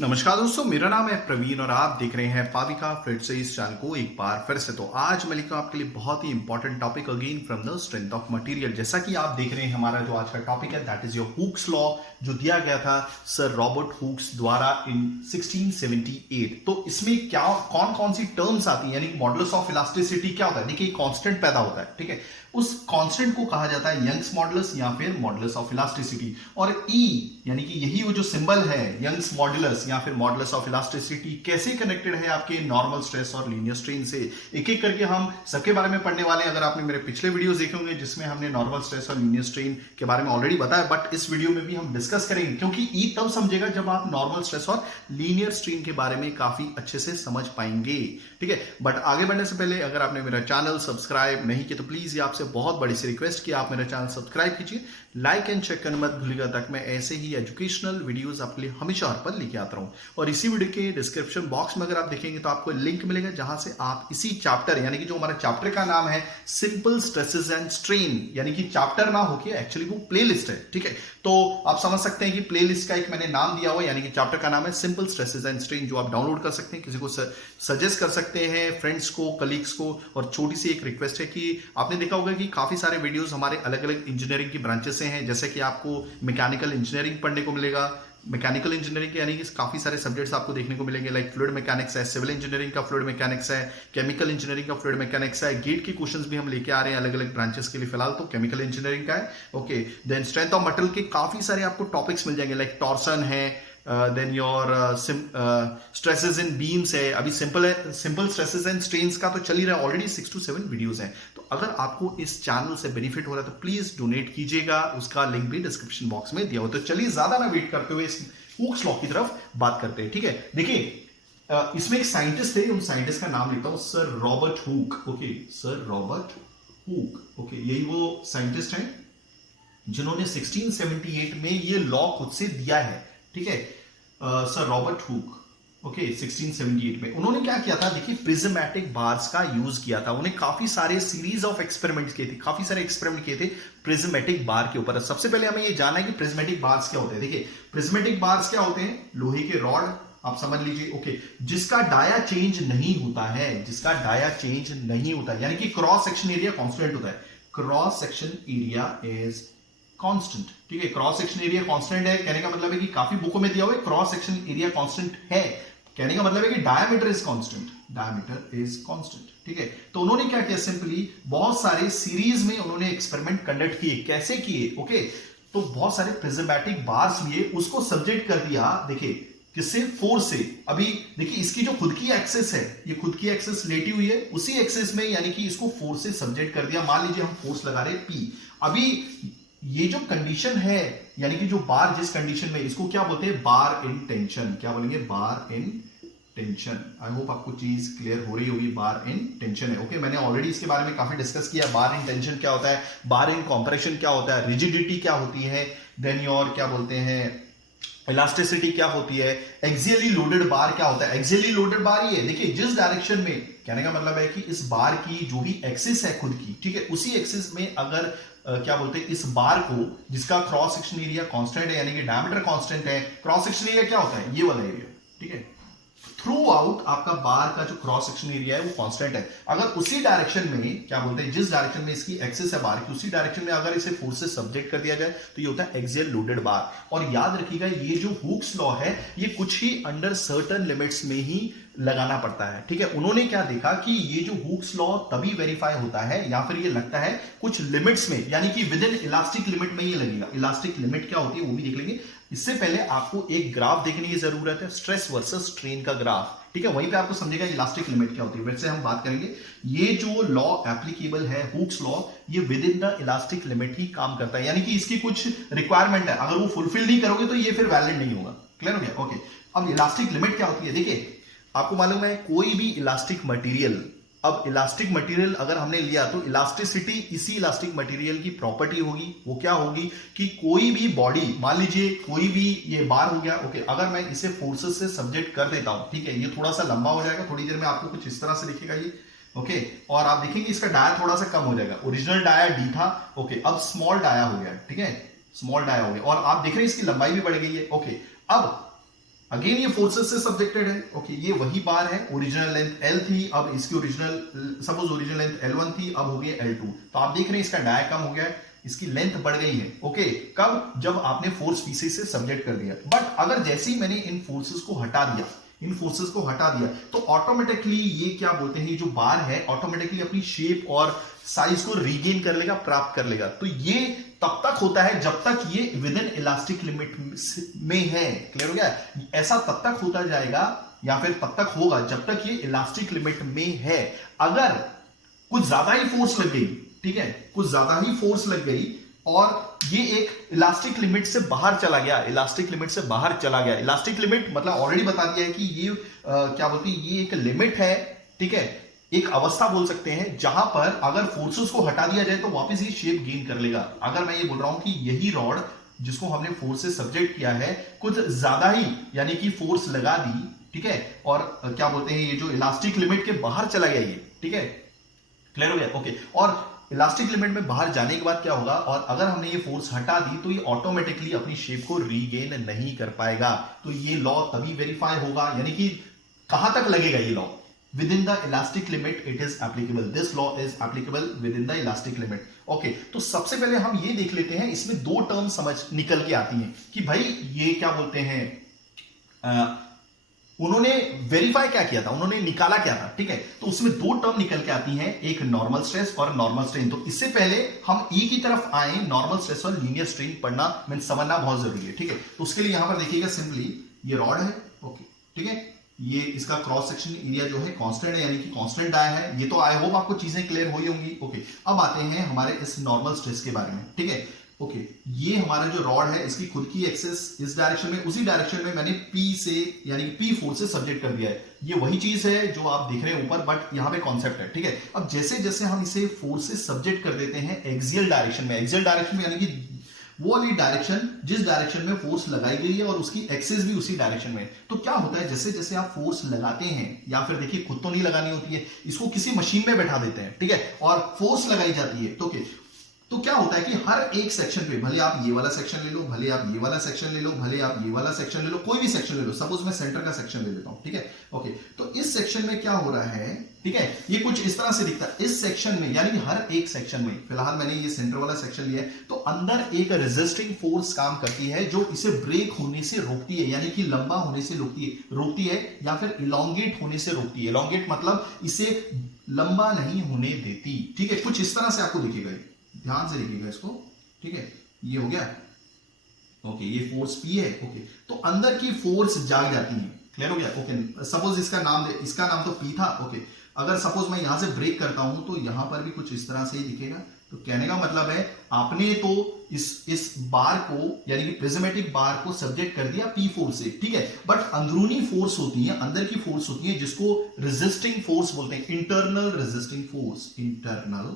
नमस्कार दोस्तों, मेरा नाम है प्रवीण और आप देख रहे हैं पाविका फिर से इस चैनल को एक बार फिर से। तो आज मैं लेकर आपके लिए बहुत ही important topic again from the strength of material. जैसा कि आप देख रहे हैं, हमारा जो आज का टॉपिक है that is your Hooke's law, जो दिया गया था सर रॉबर्ट हुक्स द्वारा इन 1678। तो इसमें क्या कौन कौन सी टर्म्स आती है, यानी मॉडुलस ऑफ इलास्टिसिटी क्या होता है। देखिए, कांस्टेंट पैदा होता है, ठीक है, उस कांस्टेंट को कहा जाता है यंग्स मॉडुलस या फिर मॉडुलस ऑफ इलास्टिसिटी। और ई यानी कि यही वो जो सिंबल है यंग्स मॉडुलस या फिर मॉडुलस ऑफ इलास्टिसिटी कैसे कनेक्टेड है आपके नॉर्मल स्ट्रेस और लीनियर स्ट्रेन से, एक एक करके हम सबके बारे में पढ़ने वाले हैं। अगर आपने मेरे पिछले वीडियोस देखे होंगे जिसमें हमने नॉर्मल स्ट्रेस और लीनियर स्ट्रेन के बारे में ऑलरेडी बताया, बट इस वीडियो में भी हम डिस्कस करेंगे, क्योंकि ई तब समझेगा जब आप नॉर्मल स्ट्रेस और लीनियर स्ट्रेन के बारे में काफी अच्छे से समझ पाएंगे, ठीक है। बट आगे बढ़ने से पहले अगर आपने मेरा चैनल सब्सक्राइब नहीं किया तो प्लीज ये आपसे बहुत बड़ी सी रिक्वेस्ट कि आप मेरा चैनल सब्सक्राइब कीजिए, लाइक एंड चेक करना मत भूलिएगा, ताकि मैं ऐसे ही एजुकेशनल वीडियोस आपके लिए हमेशा हर पल लेके आता रहूं। और इसी वीडियो के डिस्क्रिप्शन बॉक्स में अगर आप देखेंगे तो आपको लिंक मिलेगा जहां से आप इसी चैप्टर, यानी कि जो हमारा चैप्टर का नाम है सिंपल स्ट्रेसेस एंड स्ट्रेन, यानी कि चैप्टर ना होके एक्चुअली वो प्लेलिस्ट है, ठीक है। तो आप समझ सकते हैं कि प्लेलिस्ट का एक मैंने नाम दिया हुआ, यानी कि चैप्टर का नाम है सिंपल स्ट्रेसेस एंड स्ट्रेन, जो आप डाउनलोड कर सकते हैं, किसी को सजेस्ट कर सकते हैं, फ्रेंड्स को, कलीग्स को। और छोटी सी एक रिक्वेस्ट है कि आपने देखा होगा कि काफी सारे वीडियोस हमारे अलग अलग इंजीनियरिंग की ब्रांचेस से हैं, जैसे कि आपको मैकेनिकल इंजीनियरिंग पढ़ने को मिलेगा। मैकेनिकल इंजीनियरिंग के यानी कि काफी सारे सब्जेक्ट्स आपको देखने को मिलेंगे, लाइक फ्लूइड मैकेनिक्स है, सिविल इंजीनियरिंग का फ्लूइड मैकेनिक्स है, केमिकल इंजीनियरिंग का फ्लूइड मैकेनिक्स है। गेट के क्वेश्चंस भी हम लेके आ रहे हैं अलग अलग ब्रांचेस के लिए, फिलहाल तो केमिकल इंजीनियरिंग का है, okay. Then strength of metal के काफी सारे आपको टॉपिक्स मिल जाएंगे, लाइक टॉर्सन है, then your stresses in beams है। अभी सिंपल स्ट्रेसेस एंड स्ट्रेन्स का तो चल ही रहा है, ऑलरेडी 6 to 7 वीडियोस हैं। तो अगर आपको इस चैनल से बेनिफिट हो रहा है तो प्लीज डोनेट कीजिएगा, उसका लिंक भी डिस्क्रिप्शन बॉक्स में दिया हुआ। तो चलिए ज्यादा ना वेट करते हुए इस हुक्स लॉ की तरफ बात करते हैं, ठीक है। देखिए, इसमें एक साइंटिस्ट थे, उन साइंटिस्ट का नाम लिखता हूं sir Robert Hooke, okay, sir Robert Hooke, okay. यही वो साइंटिस्ट हैं जिन्होंने 1678 में ये लॉ खुद से दिया है, ठीक है। सर रॉबर्ट हुक, ओके, 1678 में उन्होंने क्या किया था, देखिए, प्रिज्मेटिक बार्स का यूज किया था। उन्हें काफी सारे सीरीज ऑफ एक्सपेरिमेंट किए थे, काफी सारे एक्सपेरिमेंट किए थे प्रिज्मेटिक बार के ऊपर। सबसे पहले हमें ये जानना है कि प्रिज्मेटिक बार्स क्या होते हैं। देखिए, प्रिज्मेटिक बार्स क्या होते हैं, लोहे के रॉड, आप समझ लीजिए, ओके, जिसका डाया चेंज नहीं होता है, जिसका डाया चेंज नहीं होता है, यानी कि क्रॉस सेक्शन एरिया कांस्टेंट होता है। Cross section area is constant, ठीक है। क्रॉस सेक्शन एरिया कांस्टेंट है, कहने का मतलब है कि काफी बुकों में दिया हुआ है क्रॉस सेक्शन एरिया कांस्टेंट है, कहने का मतलब है कि diameter is constant, diameter is constant, ठीक है। तो उन्होंने क्या किया, सिंपली बहुत सारे सीरीज में उन्होंने एक्सपेरिमेंट कंडक्ट किए। कैसे किए, ओके, तो बहुत सारे प्रिज्मेटिक बार्स लिए, उसको सब्जेक्ट कर दिया, देखिए किससे, फोर्स से। अभी देखिए, इसकी जो खुद की एक्सेस है, ये खुद की एक्सेस लेटी हुई है, उसी एक्सेस में, यानी कि इसको फोर्स से सब्जेक्ट कर दिया। मान लीजिए हम फोर्स लगा रहे P। अभी ये जो कंडीशन है, यानी कि जो बार जिस कंडीशन में, इसको क्या बोलते हैं, बार इन टेंशन। क्या बोलेंगे, बार इन टेंशन। आई होप आपको चीज क्लियर हो रही होगी, बार इन टेंशन है, ओके। मैंने ऑलरेडी इसके बारे में काफी डिस्कस किया, बार इन टेंशन क्या होता है, बार इन कॉम्प्रेशन क्या होता है, रिजिडिटी क्या होती है, देन योर क्या बोलते हैं, इलास्टिसिटी क्या होती है, एक्सियली लोडेड बार क्या होता है। एक्सियली लोडेड बार ये, देखिए, जिस डायरेक्शन में, कहने का मतलब है कि इस बार की जो भी एक्सिस है खुद की, ठीक है, उसी एक्सिस में अगर क्या बोलते हैं, इस बार को, जिसका क्रॉस सेक्शन एरिया कांस्टेंट है, यानी कि डायमीटर कांस्टेंट है। क्रॉस सेक्शन एरिया क्या होता है, ये वाला एरिया, ठीक है। थ्रू आउट आपका बार का जो क्रॉस सेक्शन एरिया है वो कांस्टेंट है। अगर उसी डायरेक्शन में, क्या बोलते हैं, जिस डायरेक्शन में इसकी एक्सिस है बार की, उसी डायरेक्शन में अगर इसे फोर्स से सब्जेक्ट कर दिया जाए तो ये होता है एक्सियल लोडेड बार। और याद रखिएगा, ये जो हुक्स लॉ है, ये कुछ ही अंडर सर्टेन लिमिट्स में ही लगाना पड़ता है, ठीक है। उन्होंने क्या देखा कि ये जो हुक्स लॉ तभी वेरीफाई होता है, या फिर ये लगता है कुछ लिमिट्स में, यानी कि विद इन इलास्टिक लिमिट में ये लगेगा। इलास्टिक लिमिट क्या होती है वो भी देख लेंगे। इससे पहले आपको एक ग्राफ देखने की जरूरत है, स्ट्रेस वर्सेस स्ट्रेन का ग्राफ, ठीक है। वहीं पे आपको समझेगा इलास्टिक लिमिट क्या होती है। वैसे हम बात करेंगे, ये जो लॉ एप्लीकेबल है, हुक्स लॉ, ये within the elastic limit ही काम करता है, यानी कि इसकी कुछ रिक्वायरमेंट है, अगर वो फुलफिल नहीं करोगे तो ये फिर वैलिड नहीं होगा। क्लियर हो गया, ओके। अब इलास्टिक लिमिट क्या होती है, देखिए, आपको मालूम है कोई भी इलास्टिक मटेरियल, अब इलास्टिक मटेरियल अगर हमने लिया तो इलास्टिसिटी इसी इलास्टिक मटेरियल की प्रॉपर्टी होगी। वो क्या होगी कि कोई भी बॉडी, मान लीजिए कोई भी, ये बार हो गया, ओके, अगर मैं इसे फोर्सेस से सब्जेक्ट कर देता हूं, ठीक है, ये थोड़ा सा लंबा हो जाएगा, थोड़ी देर में आपको कुछ इस तरह से दिखेगा ये, ओके। और आप देखेंगे इसका डाया थोड़ा सा कम हो जाएगा, ओरिजिनल डाया डी था, ओके, अब स्मॉल डाया हो गया, ठीक है, स्मॉल डाया हो गया, और आप देख रहे हैं इसकी लंबाई भी बढ़ गई है, ओके। अब अगेन ये फोर्सेस से सब्जेक्टेड है। ओके, ये वही बार है, ओरिजिनल लेंथ L थी, अब इसकी original suppose original length L1 थी, अब हो गई L2। तो आप देख रहे हैं इसका डाया कम हो गया है, इसकी लेंथ बढ़ गई है। ओके, कब? जब आपने फोर्स पीछे से सब्जेक्ट कर दिया। बट अगर जैसे ही मैंने इन फोर्सेस को हटा दिया, इन फोर्सेस को हटा दिया, तो ऑटोमेटिकली ये क्या बोलते हैं, ये जो बार है ऑटोमेटिकली अपनी शेप और साइज को रीगेन कर लेगा, प्राप्त कर लेगा। तो ये तब तक होता है जब तक ये विद इन इलास्टिक लिमिट में है। क्लियर हो गया? ऐसा तब तक होता जाएगा या फिर तब तक होगा जब तक ये इलास्टिक लिमिट में है। अगर कुछ ज्यादा ही फोर्स लग गई, ठीक है, कुछ ज्यादा ही फोर्स लग गई और ये एक इलास्टिक लिमिट से बाहर चला गया, इलास्टिक लिमिट से बाहर चला गया। इलास्टिक लिमिट मतलब ऑलरेडी बता दिया है कि ये क्या बोलती है, ये एक लिमिट है, ठीक है, एक अवस्था बोल सकते हैं जहां पर अगर फोर्सेस को हटा दिया जाए तो वापस ये शेप गेन कर लेगा। अगर मैं ये बोल रहा हूं कि यही रॉड जिसको हमने फोर्स से सब्जेक्ट किया है कुछ ज्यादा ही यानी कि फोर्स लगा दी, ठीक है, और क्या बोलते हैं ये जो इलास्टिक लिमिट के बाहर चला गया ये, ठीक है, क्लियर हो गया? ओके, और इलास्टिक लिमिट में बाहर जाने के बाद क्या होगा, और अगर हमने ये फोर्स हटा दी तो ये ऑटोमेटिकली अपनी शेप को रीगेन नहीं कर पाएगा। तो ये लॉ तभी वेरीफाई होगा, यानी कि कहां तक लगेगा ये law, within the elastic limit it is applicable. This law is applicable within the elastic limit. Okay, तो सबसे पहले हम ये देख लेते हैं, इसमें दो टर्म समझ निकल के आती हैं कि भाई ये क्या बोलते हैं, उन्होंने वेरीफाई क्या किया था, उन्होंने निकाला क्या था, ठीक है। तो उसमें दो टर्म निकल के आती हैं, एक नॉर्मल स्ट्रेस और नॉर्मल स्ट्रेन। तो इससे पहले हम ई की तरफ आए, नॉर्मल स्ट्रेस और लीनियर स्ट्रेन पढ़ना मींस समझना बहुत जरूरी है, ठीक है। तो उसके लिए यहां पर देखिएगा, सिंपली ये रॉड है, ओके, ठीक है, ये इसका क्रॉस सेक्शन एरिया जो है कांस्टेंट है, यानी कि कांस्टेंट डाया है। ये तो आई होप आपको चीजें क्लियर हुई होंगी। ओके, अब आते हैं हमारे इस नॉर्मल स्ट्रेस के बारे में, ठीक है। ओके, ये हमारा जो रॉड है इसकी खुद की एक्सेस इस डायरेक्शन में, उसी डायरेक्शन में मैंने P से यानी कि P फोर्स से सब्जेक्ट कर दिया है। ये वही चीज है जो आप देख रहे हैं ऊपर, बट यहाँ पे कॉन्सेप्ट है, ठीक है। अब जैसे जैसे हम इसे फोर्स से सब्जेक्ट कर देते हैं एक्सियल डायरेक्शन में, एक्सियल डायरेक्शन में यानी कि वो वाली डायरेक्शन जिस डायरेक्शन में फोर्स लगाई गई है और उसकी एक्सेस भी उसी डायरेक्शन में। तो क्या होता है, जैसे जैसे आप फोर्स लगाते हैं, या फिर देखिए खुद तो नहीं लगानी होती है, इसको किसी मशीन में बैठा देते हैं, ठीक है, और फोर्स लगाई जाती है। तो क्या होता है कि हर एक सेक्शन पे, भले आप ये वाला सेक्शन ले लो, भले आप ये वाला सेक्शन ले लो, भले आप ये वाला सेक्शन ले लो, कोई भी सेक्शन ले लो, सपोज मैं सेंटर का सेक्शन ले लेता हूं, ठीक है। ओके, तो इस सेक्शन में क्या हो रहा है, ठीक है, ये कुछ इस तरह से दिखता है। इस सेक्शन में यानी कि हर एक सेक्शन में, फिलहाल मैंने ये सेंटर वाला सेक्शन लिया है, तो अंदर एक रेजिस्टिंग फोर्स काम करती है जो इसे ब्रेक होने से रोकती है, यानी कि लंबा होने से रोकती है या फिर इलोंगेट होने से रोकती है। इलोंगेट मतलब इसे लंबा नहीं होने देती, ठीक है। कुछ इस तरह से आपको दिखेगा, ध्यान से देखिएगा इसको, ठीक है, ये हो गया, ओके, ये फोर्स P है, ओके, तो अंदर की फोर्स जाग जाती है, क्लियर हो गया। ओके, सपोज इसका नाम तो P था, ओके, अगर सपोज मैं यहां से ब्रेक करता हूं तो यहां पर भी कुछ इस तरह से ही दिखेगा। तो कहने का मतलब है आपने तो इस बार को यानी कि प्रिज्मेटिक बार को सब्जेक्ट कर दिया P फोर्स से, ठीक है, बट अंदरूनी फोर्स होती है, अंदर की फोर्स होती है जिसको रेजिस्टिंग फोर्स बोलते हैं, internal resisting force, internal,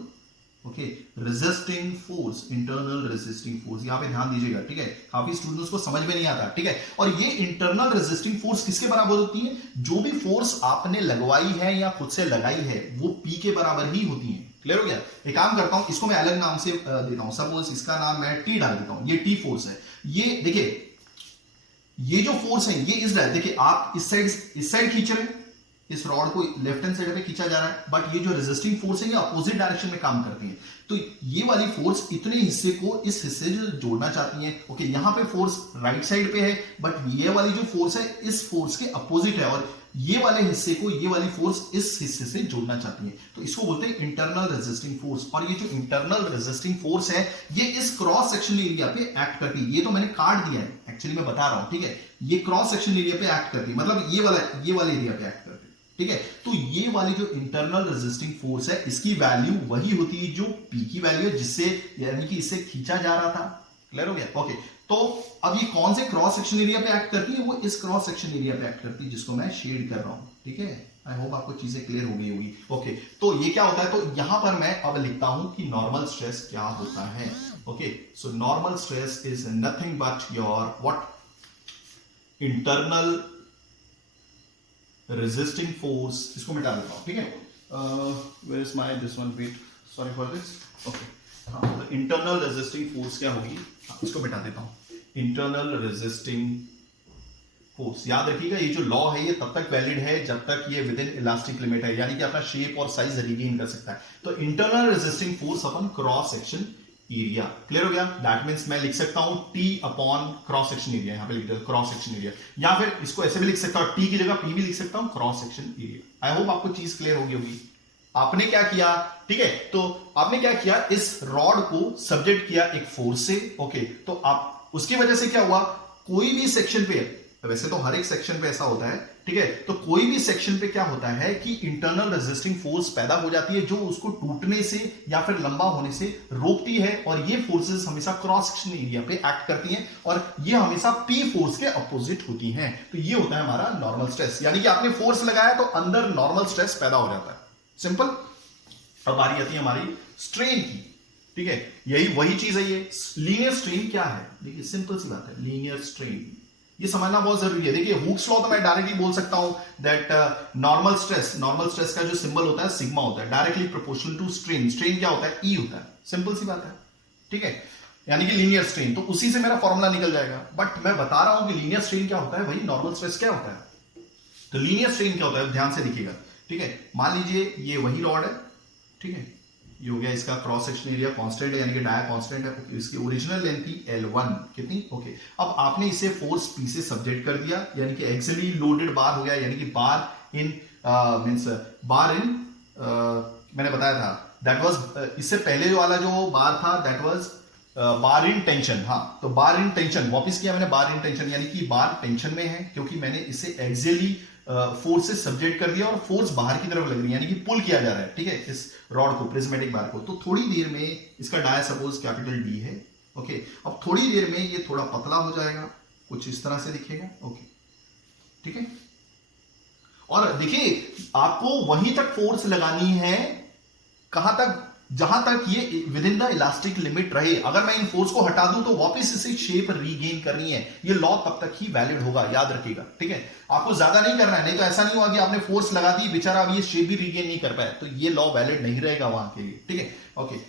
okay, resisting force, internal resisting force, यहां पे ध्यान दीजिएगा, ठीक है, काफी स्टूडेंट्स को समझ में नहीं आता, ठीक है। और ये इंटरनल रेजिस्टिंग फोर्स किसके बराबर होती है, जो भी फोर्स आपने लगवाई है या खुद से लगाई है वो P के बराबर ही होती है, क्लियर हो गया। एक काम करता हूं, इसको मैं अलग नाम से देता हूं, सपोज इसका नाम मैं T डाल देता हूं, ये T फोर्स है। ये देखिए, ये जो फोर्स है ये इस देखिए, आप इस साइड खींच रहे हैं, इस रॉड को लेफ्ट हैंड साइड पे खींचा जा रहा है, बट ये जो रेजिस्टिंग फोर्स है ये अपोजिट डायरेक्शन में काम करती है। तो ये वाली फोर्स इतने हिस्से को इस हिस्से से जोड़ना चाहती है। ओके, यहां पे फोर्स राइट साइड पे है, बट ये वाली जो फोर्स है इस फोर्स के अपोजिट है, और ये वाले हिस्से को ये वाली फोर्स इस हिस्से से जोड़ना चाहती है। तो इसको बोलते हैं इंटरनल रेजिस्टिंग फोर्स। और ये जो इंटरनल रेजिस्टिंग फोर्स है ये इस क्रॉस सेक्शन एरिया पे एक्ट करती है। ये तो मैंने काट दिया है, एक्चुअली मैं बता रहा हूं, ठीक है, ये क्रॉस सेक्शन एरिया पे एक्ट करती है, मतलब ये वाला एरिया पे एक्ट करती है, ठीक है। तो ये वाली जो इंटरनल रेजिस्टिंग फोर्स है इसकी वैल्यू वही होती है जो P की वैल्यू है, जिससे यानी कि इससे खींचा जा रहा था, क्लियर हो गया। ओके, तो अब ये कौन से क्रॉस सेक्शन एरिया पे एक्ट करती है, वो इस क्रॉस सेक्शन एरिया पे एक्ट करती है जिसको मैं शेड कर रहा हूं, ठीक है। आई होप आपको चीजें क्लियर हो गई होगी। ओके, तो ये क्या होता है, तो यहां पर मैं अब लिखता हूं कि नॉर्मल स्ट्रेस क्या होता है। Okay, so normal stress is nothing but your what, internal resisting force. इसको मिटा देता हूं, ठीक है, where is my this one, wait, sorry for this. Okay, हाँ, तो इंटरनल रेजिस्टिंग फोर्स क्या होगी, इसको मिटा देता हूं, इंटरनल रेजिस्टिंग फोर्स। याद रखिएगा ये जो लॉ है ये तब तक वैलिड है जब तक ये विद इन इलास्टिक लिमिट है, यानी कि अपना शेप और साइज रिगेन कर सकता है। तो इंटरनल रेजिस्टिंग फोर्स अपन क्रॉस सेक्शन एरिया, क्लियर हो गया। दैट मींस मैं लिख सकता हूं T upon cross section area, यहां पे लिख दिया क्रॉस सेक्शन एरिया, या फिर इसको ऐसे भी लिख सकता हूं, T की जगह P भी लिख सकता हूं, क्रॉस सेक्शन एरिया। आई होप आपको चीज क्लियर होगी होगी। आपने क्या किया, ठीक है, तो आपने क्या किया, इस रॉड को सब्जेक्ट किया एक फोर्स से, ओके, तो आप उसकी वजह से क्या हुआ, कोई भी सेक्शन पे, वैसे तो हर एक सेक्शन पे ऐसा होता है, ठीक है, तो कोई भी सेक्शन पे क्या होता है कि इंटरनल रेजिस्टिंग फोर्स पैदा हो जाती है जो उसको टूटने से या फिर लंबा होने से रोकती है, और ये फोर्सेस हमेशा क्रॉस सेक्शन एरिया पे एक्ट करती हैं, और ये हमेशा पी फोर्स के अपोजिट होती हैं। तो ये होता है हमारा नॉर्मल स्ट्रेस, यानी कि आपने फोर्स लगाया तो अंदर नॉर्मल स्ट्रेस पैदा हो जाता है, सिंपल। अब बारी आती है हमारी स्ट्रेन की, ठीक है, यही वही चीज है ये। लीनियर स्ट्रेन क्या है, देखिए सिंपल सी बात है, लीनियर स्ट्रेन ये समझना बहुत जरूरी है। देखिए हुक्स लॉ तो मैं डायरेक्टली बोल सकता हूं दैट नॉर्मल स्ट्रेस का जो सिंबल होता है सिग्मा होता है, directly proportional to strain. Strain क्या होता है, ई होता है, सिंपल सी बात है, ठीक है, यानी कि लीनियर स्ट्रेन, तो उसी से मेरा फॉर्मूला निकल जाएगा। बट मैं बता रहा हूं कि लीनियर स्ट्रेन क्या होता है, वही नॉर्मल स्ट्रेस क्या होता है। तो लीनियर स्ट्रेन क्या होता है, ध्यान से देखिएगा, ठीक है, मान लीजिए ये वही रॉड है, ठीक है, ये हो गया इसका क्रॉस सेक्शन एरिया कांस्टेंट है, यानी कि डाया कांस्टेंट है, इसकी ओरिजिनल लेंथ थी L1 कितनी, ओके। अब आपने इसे फोर्स P से सब्जेक्ट कर दिया, यानी कि एक्सियली लोडेड बार हो गया, यानी कि बार इन मींस बार इन मैंने बताया था दैट वाज, इससे पहले वाला जो बार था that was bar in tension, हाँ, तो बार इन टेंशन वापस किया मैंने, बार इन टेंशन, यानी कि बार टेंशन में है क्योंकि मैंने इसे एक्सियली फोर्स से सब्जेक्ट कर दिया और फोर्स बाहर की तरफ लग रही है, यानी कि पुल किया जा रहा है, ठीक है, इस रॉड को, प्रिज्मेटिक बार को। तो थोड़ी देर में इसका डाया सपोज कैपिटल डी है, ओके, अब थोड़ी देर में ये थोड़ा पतला हो जाएगा, कुछ इस तरह से दिखेगा, ओके, ठीक है। और देखिए आपको वहीं तक फोर्स लगानी है, कहां तक, जहां तक ये within the elastic limit रहे। अगर मैं इन फोर्स को हटा दूं तो वापस इसे शेप रीगेन करनी है, ये लॉ तब तक ही वैलिड होगा, याद रखिएगा, ठीक है। आपको ज्यादा नहीं करना है, नहीं तो ऐसा नहीं हुआ कि आपने फोर्स लगा दी, बेचारा अब ये शेप भी रीगेन नहीं कर पाया, तो ये लॉ वैलिड नहीं रहेगा वहां के लिए, ठीक है, ओके।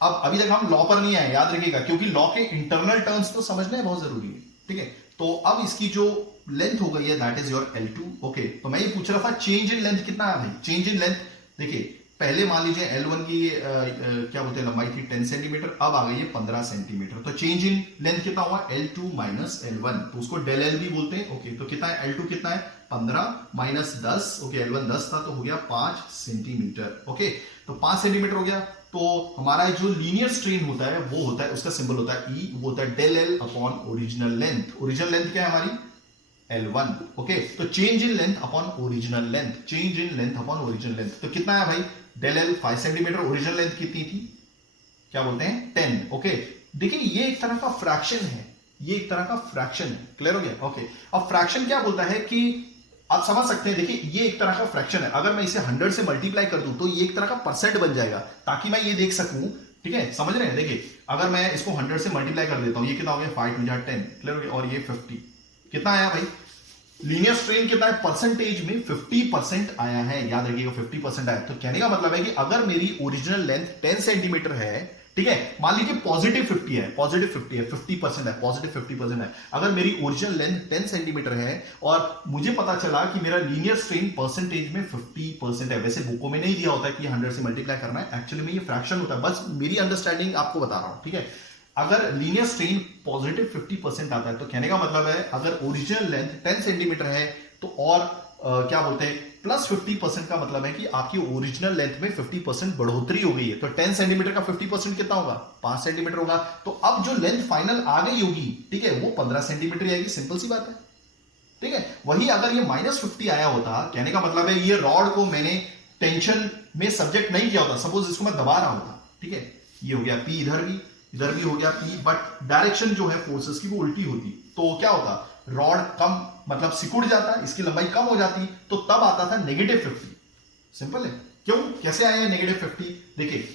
अब अभी तक हम लॉ पर नहीं आए, याद रखिएगा, क्योंकि लॉ के इंटरनल टर्म्स तो समझना बहुत जरूरी है, ठीक है। तो अब इसकी जो लेंथ हो गई है that is your L2, okay. तो मैं ये पूछ रहा था चेंज इन लेंथ कितना है भाई, चेंज इन लेंथ, देखिए पहले मान लीजिए L1 की क्या बोलते हैं लंबाई थी 10 सेंटीमीटर, अब आ गई है 15 सेंटीमीटर, तो चेंज इन लेंथ कितना हुआ, L2 माइनस L1, तो उसको डेल L भी बोलते हैं, ओके। तो कितना है, L2 कितना है 15 माइनस 10, ओके, L1 10 था तो हो गया 5 सेंटीमीटर, ओके। तो 5 सेंटीमीटर हो गया, तो हमारा जो लीनियर स्ट्रेन होता है वो होता है, उसका सिंबल होता है E, वो होता है del L upon original length. Original length क्या है हमारी L1, ओके। तो change in length upon original length, change in length upon original length, तो कितना है भाई del L 5 centimetre, original length कितनी थी, क्या बोलते हैं 10, ओके। देखिए ये एक तरह का फ्रैक्शन है, ये एक तरह का फ्रैक्शन है, क्लियर हो गया, ओके। अब फ्रैक्शन क्या बोलता है कि आप समझ सकते हैं, देखिए ये एक तरह का फ्रैक्शन है, अगर मैं इसे 100 से मल्टीप्लाई कर दूं तो ये एक तरह का परसेंट बन जाएगा, ताकि मैं ये देख सकूं, ठीक है, समझ रहे हैं। देखिए अगर मैं इसको 100 से मल्टीप्लाई कर देता हूं, ये कितना हो गया 5 × 10, क्लियर हो गया, और ये 50, कितना आया भाई, लीनियर स्ट्रेन कितना है परसेंटेज में 50% आया है, याद रखिएगा 50% आया। तो कहने का मतलब है कि अगर मेरी ओरिजिनल लेंथ 10 सेंटीमीटर है, ठीक है, मान लीजिए पॉजिटिव 50 है, पॉजिटिव 50 है, 50% है, पॉजिटिव 50% है, अगर मेरी ओरिजिनल लेंथ 10 सेंटीमीटर है और मुझे पता चला कि मेरा लीनियर स्ट्रेन परसेंटेज में 50% है, वैसे बुकों में नहीं दिया होता है कि 100 से मल्टीप्लाई करना है, एक्चुअली में ये फ्रैक्शन होता है, बस मेरी अंडरस्टैंडिंग आपको बता रहा हूं, ठीक है। अगर लीनियर स्ट्रेन पॉजिटिव 50% आता है तो कहने का मतलब है अगर ओरिजिनल लेंथ 10 सेंटीमीटर है तो और क्या बोलते हैं प्लस 50% का मतलब है कि आपकी ओरिजिनल लेंथ में 50% बढ़ोतरी हो गई है। तो 10 सेंटीमीटर का 50% कितना होगा, 5 सेंटीमीटर होगा। तो अब जो लेंथ फाइनल आ गई होगी, ठीक है, वो 15 सेंटीमीटर आएगी, सिंपल सी बात है, ठीक है। वही अगर ये -50 आया होता, कहने का मतलब है ये रॉड को मैंने टेंशन में सब्जेक्ट नहीं किया होता, सपोज इसको मैं दबा रहा होता, ठीक है, ये हो गया P, इधर भी हो गया P, बट डायरेक्शन जो है फोर्सेस की वो उल्टी होती, तो क्या होता, रॉड कम मतलब सिकुड़ जाता, इसकी लंबाई कम हो जाती, तो तब आता था -50। सिंपल है, क्यों, कैसे आया है -50, देखिए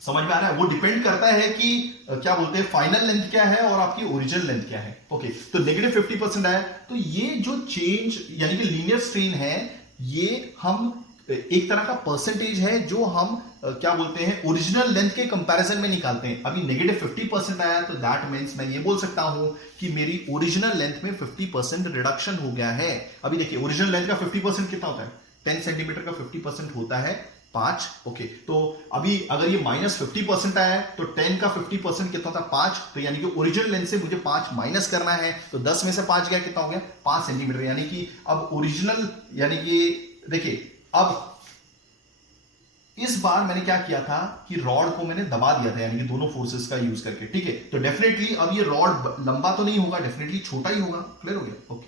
समझ में आ रहा है, वो डिपेंड करता है कि क्या बोलते हैं फाइनल लेंथ क्या है और आपकी ओरिजिनल लेंथ क्या है, ओके। तो -50% आया, तो ये जो चेंज यानी कि लीनियर स्ट्रेन है, ये हम एक तरह का परसेंटेज है जो हम क्या बोलते हैं ओरिजिनल लेंथ के कंपैरिजन में निकालते हैं। अभी -50% आया तो दैट मींस मैं ये बोल सकता हूं कि मेरी ओरिजिनल लेंथ में 50% रिडक्शन हो गया है। अभी देखिए ओरिजिनल लेंथ का 50% कितना होता है, 10 सेंटीमीटर का 50% होता है 5। ओके, तो अभी अगर ये -50% आया है तो 10 का 50% कितना होता है 5, तो यानी कि ओरिजिनल लेंथ से मुझे 5 माइनस करना है, तो 10 में से 5 गया, कितना हो गया 5 सेंटीमीटर। यानी कि अब ओरिजिनल, यानी कि देखिए अब इस बार मैंने क्या किया था कि रॉड को मैंने दबा दिया था, यानी कि दोनों फोर्सेस का यूज करके, ठीक है। तो डेफिनेटली अब ये रॉड लंबा तो नहीं होगा, डेफिनेटली छोटा ही होगा। क्लियर हो गया? ओके,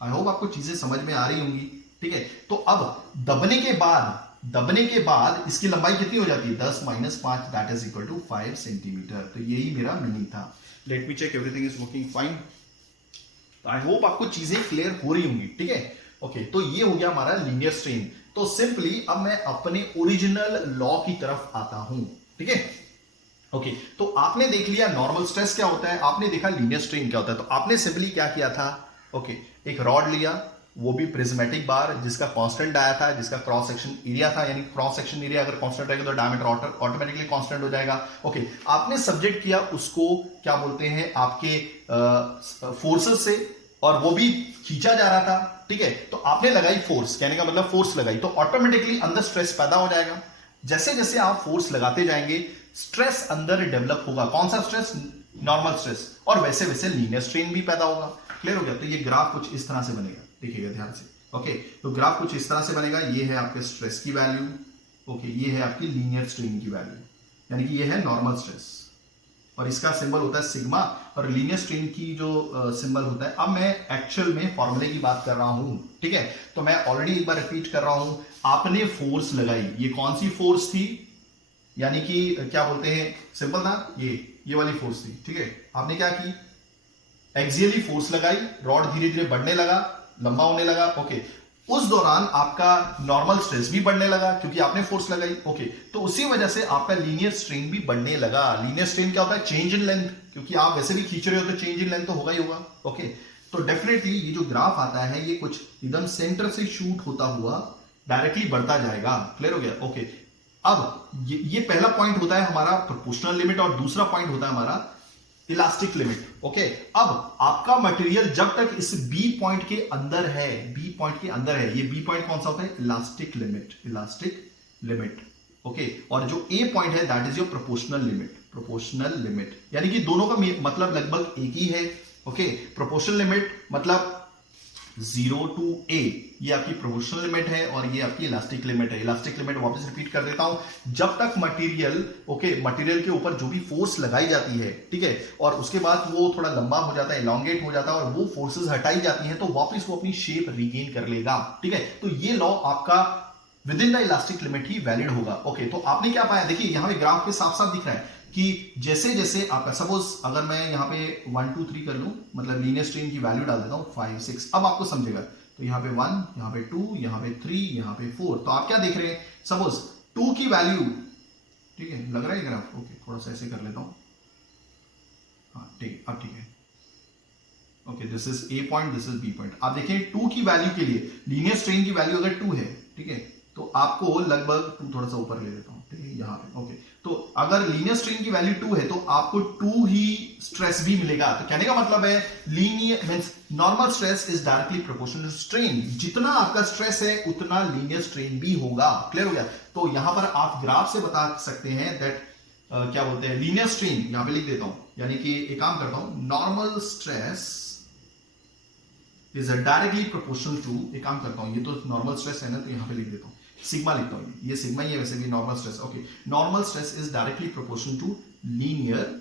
आई होप आपको चीजें समझ में आ रही होंगी, ठीक है। तो अब दबने के बाद इसकी लंबाई कितनी हो जाती है 10 minus 5 that is equal to 5 centimetre. तो यही मेरा मीनिंग था। Let me check everything is working fine. I hope आपको चीजें क्लियर हो रही होंगी, ठीक है। ओके, तो ये हो गया हमारा लीनियर स्ट्रेन। तो सिंपली अब मैं अपने ओरिजिनल लॉ की तरफ आता हूं, ठीक है। ओके, तो आपने देख लिया नॉर्मल स्ट्रेस क्या होता है, आपने देखा लीनियर स्ट्रेन क्या होता है। तो आपने सिंपली क्या किया था, ओके, एक रॉड लिया, वो भी प्रिज्मेटिक बार जिसका कांस्टेंट आया था, जिसका क्रॉस सेक्शन एरिया था, यानी क्रॉस सेक्शन एरिया अगर कांस्टेंट रहेगा तो डायमीटर ऑटोमेटिकली कांस्टेंट हो जाएगा। ओके, आपने सब्जेक्ट किया उसको क्या बोलते हैं आपके फोर्सेस से, और वो भी खींचा जा रहा था, ठीक है। तो आपने लगाई फोर्स, कहने का मतलब फोर्स लगाई, तो ऑटोमेटिकली अंदर स्ट्रेस पैदा हो जाएगा। जैसे जैसे आप फोर्स लगाते जाएंगे स्ट्रेस अंदर डेवलप होगा। कौन सा स्ट्रेस? Normal stress. और वैसे वैसे लीनियर स्ट्रेन भी पैदा होगा। क्लियर हो गया? तो ये ग्राफ कुछ इस तरह से बनेगा, देखिएगा ध्यान से। ओके, तो ग्राफ कुछ इस तरह से बनेगा। ये है आपके स्ट्रेस की वैल्यू, ओके, ये है आपकी लीनियर स्ट्रेन की वैल्यू, यानी कि ये है नॉर्मल स्ट्रेस, और इसका सिंबल होता है सिग्मा, और लीनियर स्ट्रेन की जो सिंबल होता है। अब मैं एक्चुअल में फॉर्मूले की बात कर रहा हूं, ठीक है। तो मैं ऑलरेडी एक बार रिपीट कर रहा हूं, आपने फोर्स लगाई, ये कौन सी फोर्स थी, यानी कि क्या बोलते हैं, सिंपल था, ये वाली फोर्स थी, ठीक है। आपने क्या की, एक्सियली फोर्स लगाई, रॉड धीरे धीरे बढ़ने लगा, लंबा होने लगा, ओके। उस दौरान आपका नॉर्मल स्ट्रेस भी बढ़ने लगा क्योंकि आपने फोर्स लगाई, ओके। तो उसी वजह से आपका लीनियर स्ट्रेन भी बढ़ने लगा। लीनियर स्ट्रेन क्या होता है? चेंज इन लेंथ, क्योंकि आप वैसे भी खींच रहे हो तो चेंज इन लेंथ तो होगा ही होगा, ओके। तो डेफिनेटली ये जो ग्राफ आता है ये कुछ एकदम सेंटर से शूट होता हुआ डायरेक्टली बढ़ता जाएगा। क्लियर हो गया? ओके। अब ये पहला पॉइंट होता है हमारा प्रोपोर्शनल लिमिट, और दूसरा पॉइंट होता है हमारा इलास्टिक लिमिट, ओके। अब आपका मटेरियल जब तक इस बी पॉइंट के अंदर है, बी पॉइंट के अंदर है, ये बी पॉइंट कौन सा होता है? Elastic limit, elastic limit, okay. और जो ए पॉइंट है that is your proportional limit, proportional limit, यानी कि दोनों का मतलब लगभग एक ही है, ओके। प्रोपोर्शनल लिमिट मतलब 0 टू ए, ये आपकी प्रोपोर्शनल लिमिट है, और ये आपकी इलास्टिक लिमिट है। इलास्टिक लिमिट वापस रिपीट कर देता हूं, जब तक मटेरियल, ओके, मटेरियल के ऊपर जो भी फोर्स लगाई जाती है, ठीक है, और उसके बाद वो थोड़ा लंबा हो जाता है, एलोंगेट हो जाता है, और वो फोर्सेस हटाई जाती हैं, तो वापस वो अपनी शेप रिगेन कर लेगा, ठीक है। तो ये लॉ आपका with in the elastic limit he valid होगा, ओके। तो आपने क्या पाया, देखिए यहां पे ग्राफ पे साफ साफ दिख रहा है कि जैसे जैसे आपका, सपोज अगर मैं यहां पे 1 2 3 कर लूं, मतलब लीनियर स्ट्रेन की वैल्यू डाल देता हूं 5 6, अब आपको समझेगा। तो यहां पे 1, यहां पे 2, यहां पे 3, यहां पे 4, तो आप क्या देख रहे हैं, सपोज 2 की वैल्यू, ठीक है, लग रहा है ग्राफ, ओके, थोड़ा सा ऐसे कर लेता हूं, हाँ ठीक, अब ठीक है, okay. This is A point, this is B point. आप देखें 2 की वैल्यू के लिए, लीनियर स्ट्रेन की वैल्यू अगर 2 है, ठीक है, तो आपको लगभग 2 थोड़ा सा ऊपर ले लेता हूं, ठीक है, यहां पे, ओके। तो अगर लीनियर स्ट्रेन की वैल्यू 2 है तो आपको 2 ही स्ट्रेस भी मिलेगा। तो कहने का मतलब है linear means normal stress is directly proportional to strain. जितना आपका स्ट्रेस है उतना लीनियर स्ट्रेन भी होगा। क्लियर हो गया? तो यहां पर आप ग्राफ से बता सकते हैं दैट क्या बोलते हैं, लीनियर स्ट्रेन, यहां पे लिख देता हूं, यानी कि एक काम करता हूं, normal stress is directly proportional to, एक काम करता हूं, ये तो नॉर्मल स्ट्रेस है ना, तो यहां पे लिख देता हूं, सिग्मा लिखता हूं, ये सिग्मा ही है वैसे भी normal stress, okay. Normal stress is directly proportional to linear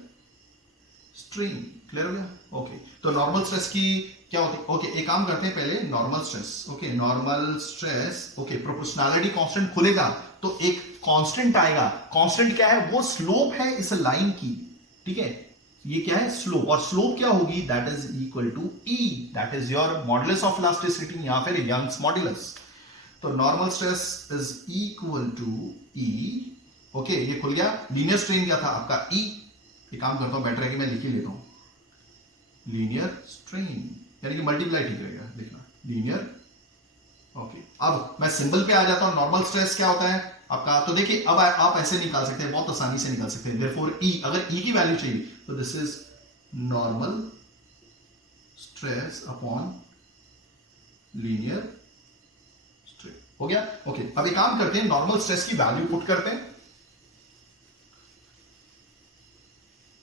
strain. Clear हो गया? ओके। तो नॉर्मल स्ट्रेस की क्या होती है, ओके, एक काम करते हैं पहले, normal stress, okay, normal stress, okay, proportionality constant खुलेगा तो एक कांस्टेंट आएगा। कांस्टेंट क्या है? वो स्लोप है इस लाइन की, ठीक है, ये क्या है? स्लोप। और स्लोप क्या होगी? That is equal to E, that is your modulus of elasticity या फिर यंग्स मॉडुलस। तो normal stress is equal to E, okay, ये खुल गया। लीनियर स्ट्रेन क्या था आपका? ई। एक काम करता हूं, बेटर है कि मैं लिख ही लेता हूं, लीनियर स्ट्रेन, यानी कि मल्टीप्लाई ठीक रहेगा, देखना, लीनियर, ओके, अब मैं सिंबल पे आ जाता हूं। नॉर्मल स्ट्रेस क्या होता है आपका, तो देखिए अब आप ऐसे निकाल सकते हैं, बहुत आसानी से निकाल सकते हैं। देयरफॉर ई, अगर ई की वैल्यू चाहिए तो this is normal stress upon linear strain, हो गया। ओके, अब एक काम करते हैं, नॉर्मल स्ट्रेस की वैल्यू पुट करते हैं।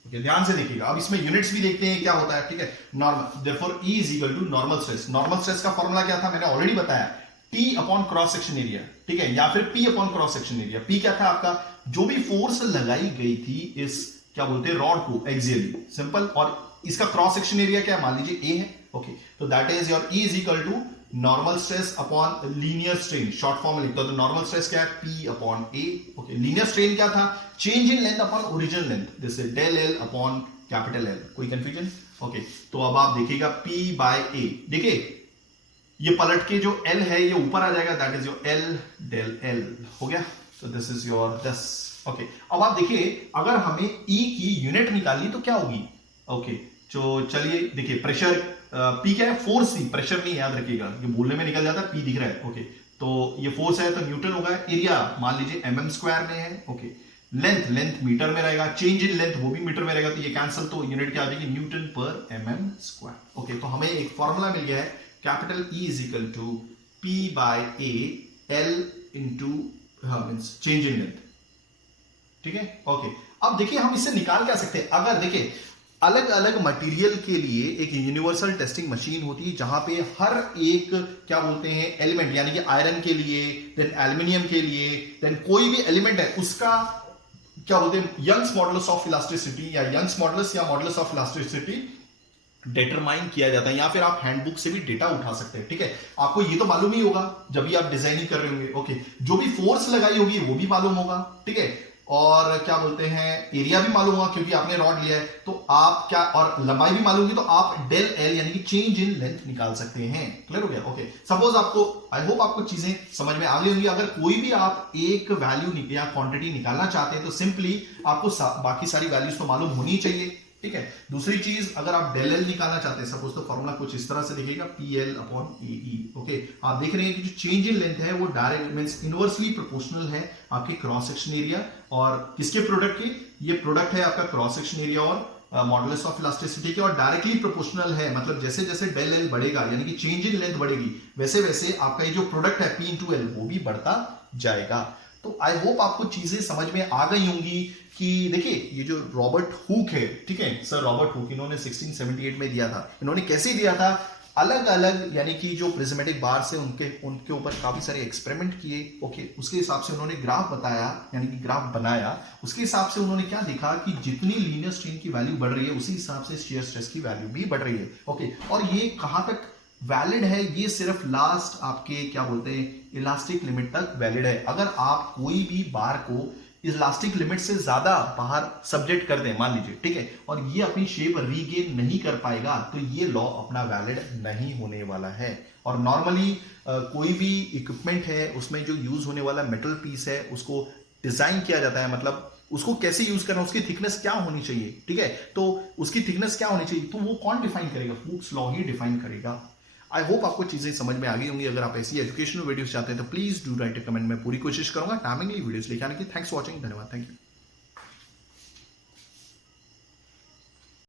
ओके, ध्यान से देखिएगा, अब इसमें यूनिट्स भी देखते हैं क्या होता है, ठीक है। Normal, therefore E is equal to normal stress. Normal stress का फॉर्मूला क्या था, मैंने ऑलरेडी बताया, T upon cross section area, ठीक है, या फिर P upon cross section area. P क्या था आपका, जो भी फोर्स लगाई गई थी इस क्या बोलते हैं रॉड को एक्सियली, सिंपल, और इसका क्रॉस सेक्शन एरिया क्या मान लीजिए ए है। ओके, तो that is your E is equal to normal stress upon linear strain, short form में लिखता हूं तो नॉर्मल स्ट्रेस क्या है, P upon A. Okay, linear strain क्या था, change in length upon original length, this is del L upon capital L. कोई confusion? Okay, तो अब आप देखिएगा P बाय ए, देखिए ये पलट के जो L है ये ऊपर आ जाएगा, that is your L del L, हो गया। So this is your 10। Okay, अब आप देखिए अगर हमें E की यूनिट निकालनी तो क्या होगी। ओके, तो चलिए देखिए, प्रेशर P क्या है, फोर्स थी, प्रेशर नहीं, याद रखिएगा, ये बोलने में निकल जाता है, P दिख रहा है। ओके, तो ये फोर्स है तो न्यूटन होगा, एरिया मान लीजिए mm स्क्वायर में है। ओके, लेंथ मीटर में रहेगा, चेंज इन लेंथ वो भी मीटर में रहेगा, तो ये कैंसिल, तो यूनिट क्या आ जाएगी, न्यूटन पर mm स्क्वायर। ओके, तो हमें एक फॉर्मूला मिल गया है, capital E is equal to P by A L into means change in length, ठीक है। ओके, अब देखिए हम इससे निकाल क्या सकते हैं, अगर देखिए अलग अलग मटेरियल के लिए एक यूनिवर्सल टेस्टिंग मशीन होती है जहां पे हर एक क्या बोलते हैं एलिमेंट, यानी कि आयरन के लिए, देन एल्यूमिनियम के लिए, देन कोई भी एलिमेंट है उसका क्या बोलते हैं यंग्स मॉडुलस ऑफ इलास्टिसिटी या यंग्स मॉडुलस या मॉडुलस ऑफ इलास्टिसिटी डिटरमाइन किया जाता है, या फिर आप हैंडबुक से भी डेटा उठा सकते हैं, ठीक है। आपको ये तो मालूम ही होगा जब भी आप डिजाइनिंग कर रहे होंगे। ओके, जो भी फोर्स लगाई होगी वो भी मालूम होगा, ठीक है, और क्या बोलते हैं एरिया भी मालूम होगा क्योंकि आपने रॉड लिया है, तो आप क्या, और लंबाई भी मालूम होगी तो आप डेल एल यानी कि चेंज इन लेंथ निकाल सकते हैं। क्लियर हो गया? ओके, सपोज आपको, आई होप आपको चीजें समझ में आ गई होंगी। अगर कोई भी आप एक वैल्यू या क्वांटिटी निकालना चाहते हैं तो सिंपली आपको बाकी सारी वैल्यूज तो मालूम होनी चाहिए, ठीक है। दूसरी चीज, अगर आप डेल एल निकालना चाहते हैं सपोज, तो फॉर्मूला कुछ इस तरह से दिखेगा, पी एल अपॉन ए ई। ओके, आप देख रहे हैं कि जो चेंज इन लेंथ है वो डायरेक्ट मींस इनवर्सली प्रोपोर्शनल है आपके क्रॉस सेक्शन एरिया और किसके प्रोडक्ट के, ये प्रोडक्ट है आपका क्रॉस सेक्शन एरिया और मॉडुलस ऑफ इलास्टिसिटी के, और डायरेक्टली प्रोपोर्शनल है, मतलब जैसे जैसे डेल एल बढ़ेगा यानी कि चेंज इन लेंथ बढ़ेगी वैसे वैसे आपका ये जो प्रोडक्ट है पी इंटू एल वो भी बढ़ता जाएगा। तो आई होप आपको चीजें समझ में आ गई होंगी कि देखिए ये जो रॉबर्ट हुक है, ठीक है, सर रॉबर्ट हुक, इन्होंने 1678 में दिया था। इन्होंने कैसे दिया था, अलग अलग यानी कि जो प्रिज्मेटिक बार से उनके ऊपर काफी सारे एक्सपेरिमेंट किए। ओके, उसके हिसाब से उन्होंने ग्राफ बताया, यानी कि ग्राफ बनाया। उसके हिसाब से उन्होंने क्या देखा कि जितनी लीनियर स्ट्रेन की वैल्यू बढ़ रही है उसी हिसाब से शियर स्ट्रेस की वैल्यू भी बढ़ रही है। ओके, और ये कहां तक वैलिड है, ये सिर्फ लास्ट आपके क्या बोलते हैं इलास्टिक लिमिट तक वैलिड है। अगर आप कोई भी बार को इलास्टिक लिमिट से ज्यादा बाहर सब्जेक्ट कर दें मान लीजिए, ठीक है, और ये अपनी शेप रीगेन नहीं कर पाएगा तो ये लॉ अपना वैलिड नहीं होने वाला है। और नॉर्मली कोई भी इक्विपमेंट है उसमें जो यूज होने वाला मेटल पीस है उसको डिजाइन किया जाता है, मतलब उसको कैसे यूज करना, उसकी थिकनेस क्या होनी चाहिए, ठीक है, तो उसकी थिकनेस क्या होनी चाहिए तो वो कौन डिफाइन करेगा, हुक्स लॉ ही डिफाइन करेगा। आई होप आपको चीजें समझ में आ गई होंगी। अगर आप ऐसी एजुकेशनल वीडियोस चाहते हैं तो please do right A comment, मैं पूरी कोशिश करूंगा टाइमिंगली वीडियोस लेके आने की। थैंक्स फॉर वॉचिंग, धन्यवाद, थैंक यू।